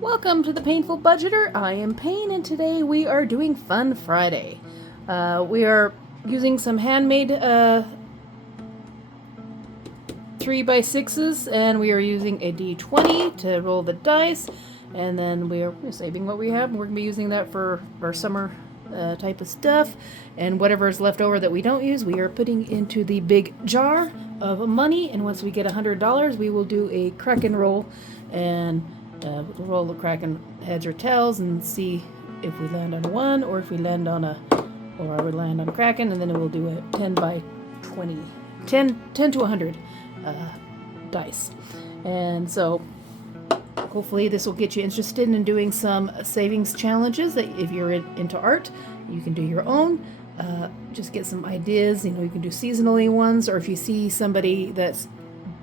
Welcome to the Painful Budgeter. I am Payne, and today we are doing Fun Friday. We are using some handmade 3x6s, and we are using a d20 to roll the dice, and then we're saving what we have. We're going to be using that for our summer type of stuff, and whatever is left over that we don't use, we are putting into the big jar of money, and once we get $100, we will do a Kraken roll, and roll the Kraken heads or tails and see if we land on a 1 or if we land on a, or I would land on a Kraken, and then we'll do a 10 by 20, 10 to 100 dice. And so hopefully this will get you interested in doing some savings challenges that if you're into art, you can do your own. Just get some ideas. You can do seasonally ones, or if you see somebody that's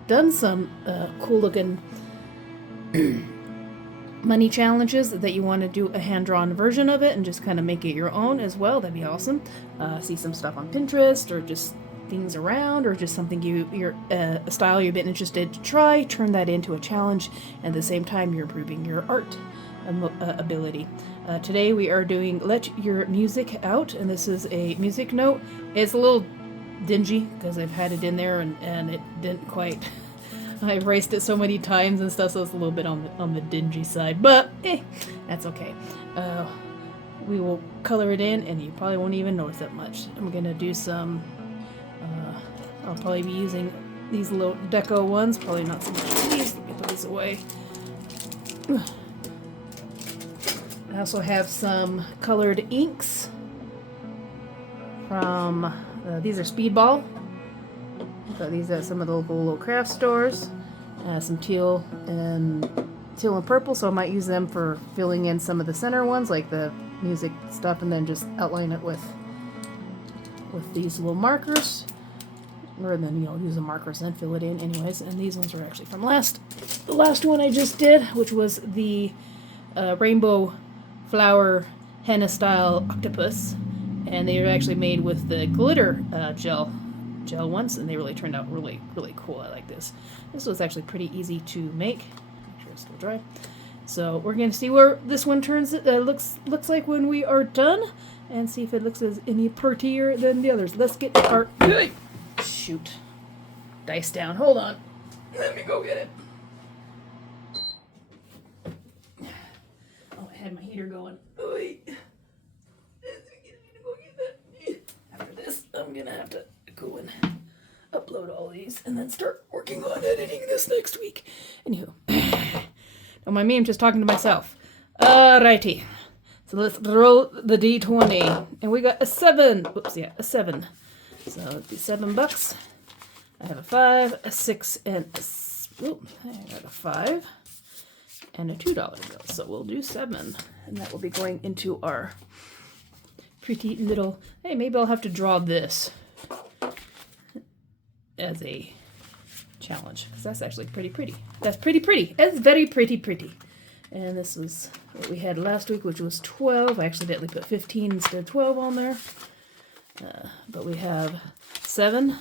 done some cool looking money challenges that you want to do a hand-drawn version of it and just kind of make it your own as well, that'd be awesome. See some stuff on Pinterest, or just things around, or just something you're a style you've been interested to try, turn that into a challenge, and at the same time you're improving your art ability. Today we are doing Let Your Music Out, and this is a music note. It's a little dingy because I've had it in there and it didn't quite I erased it so many times and stuff, so it's a little bit on the dingy side, but that's okay. We will color it in, and you probably won't even notice that much. I'm gonna do some. I'll probably be using these little deco ones. Probably not so much of these. Let me put these away. I also have some colored inks from. These are Speedball. Got these at some of the local craft stores. Some teal and purple, so I might use them for filling in some of the center ones, like the music stuff, and then just outline it with these little markers. Or then use the markers and fill it in anyways. And these ones are actually from the last one I just did, which was the rainbow flower henna style octopus, and they were actually made with the glitter gel ones, and they really turned out really cool. I like this. This was actually pretty easy to make. Make sure it's still dry. So we're going to see where this one turns. Looks like when we are done, and see if it looks as any prettier than the others. Let's get our shoot dice down. Hold on. Let me go get it. Oh, I had my heater going. After this, I'm gonna have to go and upload all these and then start working on editing this next week. Anywho, don't mind me, I'm just talking to myself. Alrighty, so let's roll the d20, and we got a 7. Oops, yeah, a 7. So it'd be $7. I have a 5, a 6, and I got a 5 and a $2 bill. So we'll do 7, and that will be going into our pretty little. Hey, maybe I'll have to draw this as a challenge, because that's actually pretty pretty. That's pretty pretty. That's very pretty. And this was what we had last week, which was 12. I accidentally put 15 instead of 12 on there. But we have 7,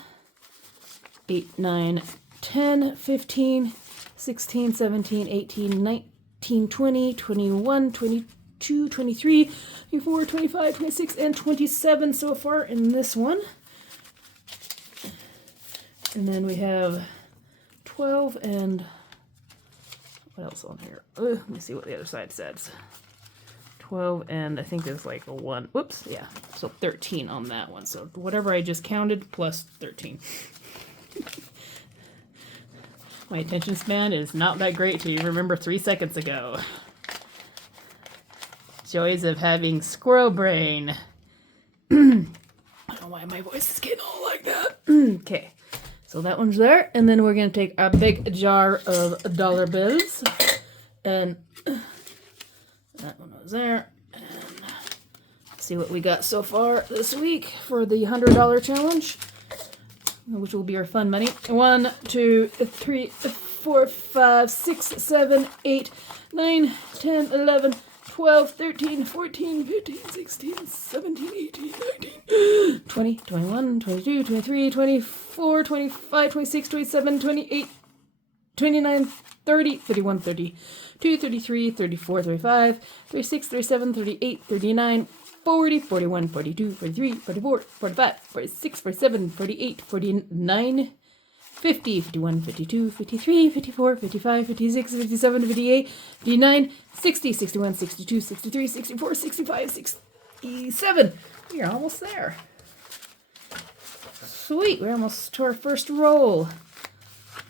8, 9, 10, 15, 16, 17, 18, 19, 20, 21, 22, 23, 24, 25, 26, and 27 so far in this one. And then we have 12 and what else on here? Let me see what the other side says. 12 and I think there's like a 1. Whoops, yeah. So 13 on that one. So whatever I just counted plus 13. My attention span is not that great till you remember 3 seconds ago. Joys of having squirrel brain. I don't know why my voice is getting all like that. Okay. So that one's there, and then we're going to take a big jar of dollar bills, and that one was there, and see what we got so far this week for the $100 challenge, which will be our fun money. 1, 2, 3, 4, 5, 6, 7, 8, 9, 10, 11, 12, 13, 14, 15, 16, 17, 18, 19, 20, 21, 22, 23, 24, 25, 26, 27, 28, 29, 30, 31, 32, 33, 34, 35, 36, 37, 38, 39, 40, 41, 42, 43, 44, 45, 46, 47, 48, 49, 50, 51, 52, 53, 54, 55, 56, 57, 58, 59, 60, 61, 62, 63, 64, 65, 67. We're almost there. Sweet, we're almost to our first roll.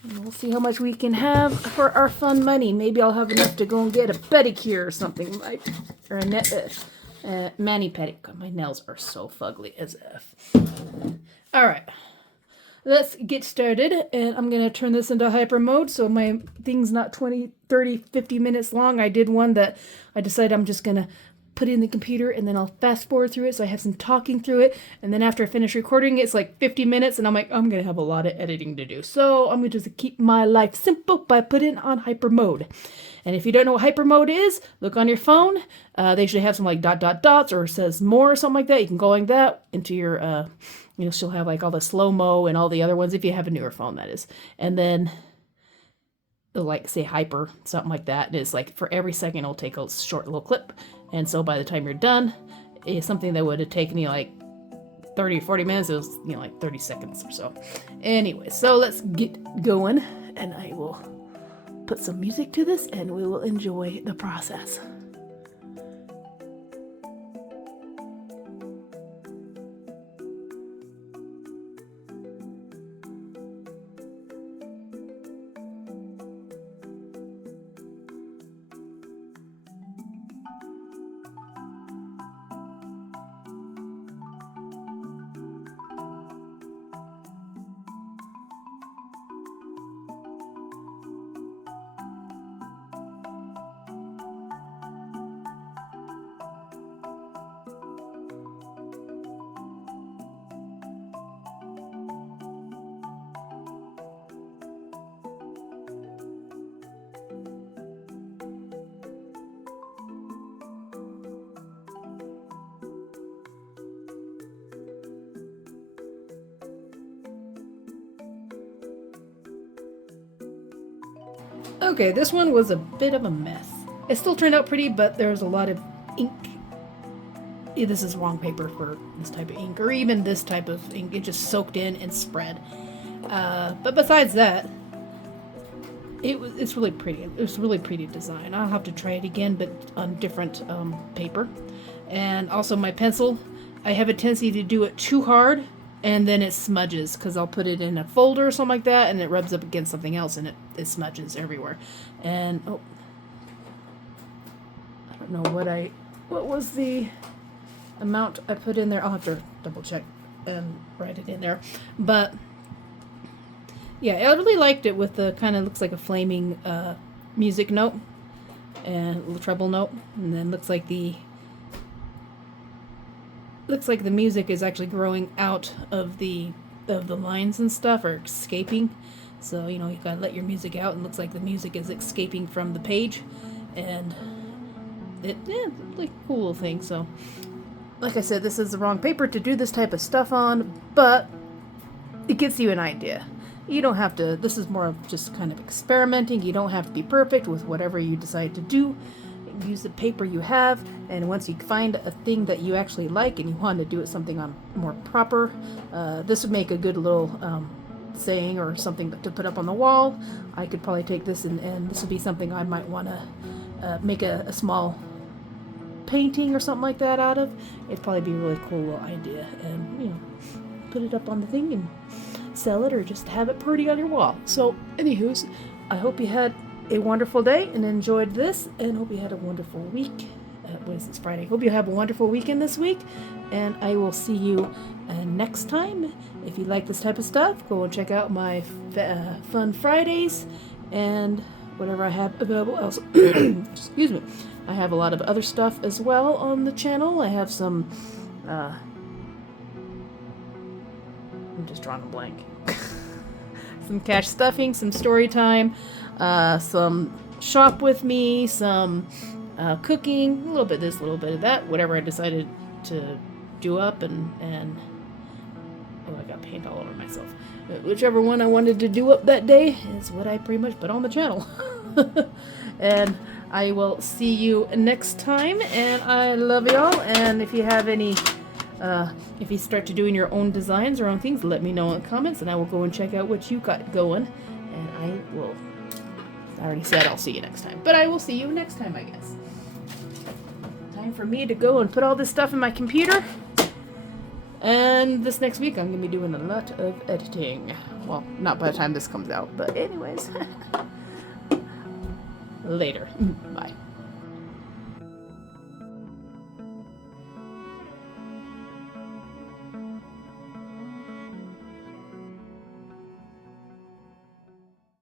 And we'll see how much we can have for our fun money. Maybe I'll have enough to go and get a pedicure or something, like, or a mani-pedi. God, my nails are so fugly as F. All right, let's get started. And I'm going to turn this into hyper mode so my thing's not 20, 30, 50 minutes long. I did one that I decided I'm just going to put it in the computer and then I'll fast forward through it so I have some talking through it, and then after I finish recording it's like 50 minutes and I'm like, I'm gonna have a lot of editing to do, so I'm gonna just keep my life simple by putting it on hyper mode. And if you don't know what hyper mode is, look on your phone. They usually have some like dots or it says more or something like that. You can go like that into your she'll have like all the slow-mo and all the other ones if you have a newer phone, that is. And then like say hyper, something like that. And it's like for every second it'll take a short little clip. And so by the time you're done, it's something that would have taken you like 30 or 40 minutes. It was, like 30 seconds or so. Anyway, so let's get going. And I will put some music to this and we will enjoy the process. Okay, this one was a bit of a mess. It still turned out pretty, but there was a lot of ink. This is wrong paper for this type of ink, or even this type of ink. It just soaked in and spread. But besides that, it's really pretty. It was a really pretty design. I'll have to try it again, but on different paper. And also my pencil, I have a tendency to do it too hard, and then it smudges because I'll put it in a folder or something like that and it rubs up against something else and it smudges everywhere. And I don't know what was the amount I put in there. I'll have to double check and write it in there. But yeah, I really liked it with the kind of looks like a flaming music note and a little treble note, and then looks like the music is actually growing out of the lines and stuff, or escaping. So, you gotta let your music out, and looks like the music is escaping from the page. And it's like a cool little thing. So, like I said, this is the wrong paper to do this type of stuff on, but it gives you an idea. You don't have to, this is more of just kind of experimenting. You don't have to be perfect with whatever you decide to do. Use the paper you have, and once you find a thing that you actually like and you want to do it something on more proper, this would make a good little saying or something to put up on the wall. I could probably take this and this would be something I might want to make a small painting or something like that out of. It'd probably be a really cool little idea, and put it up on the thing and sell it, or just have it pretty on your wall. So anywho's, I hope you had a wonderful day and enjoyed this, and hope you had a wonderful week. What is this, Friday? Hope you have a wonderful weekend this week, and I will see you next time. If you like this type of stuff, go and check out my Fun Fridays and whatever I have available else. Excuse me. I have a lot of other stuff as well on the channel. I have some I'm just drawing a blank. Some cash stuffing, some story time, some shop with me, some cooking, a little bit of this, a little bit of that, whatever I decided to do up and Oh, I got paint all over myself. Whichever one I wanted to do up that day is what I pretty much put on the channel. And I will see you next time, and I love y'all. And if you have any, if you start to doing your own designs or own things, let me know in the comments, and I will go and check out what you got going. And I already said I'll see you next time, but I will see you next time, I guess. Time for me to go and put all this stuff in my computer. And this next week I'm going to be doing a lot of editing. Well, not by the time this comes out, but anyways. Later. Bye.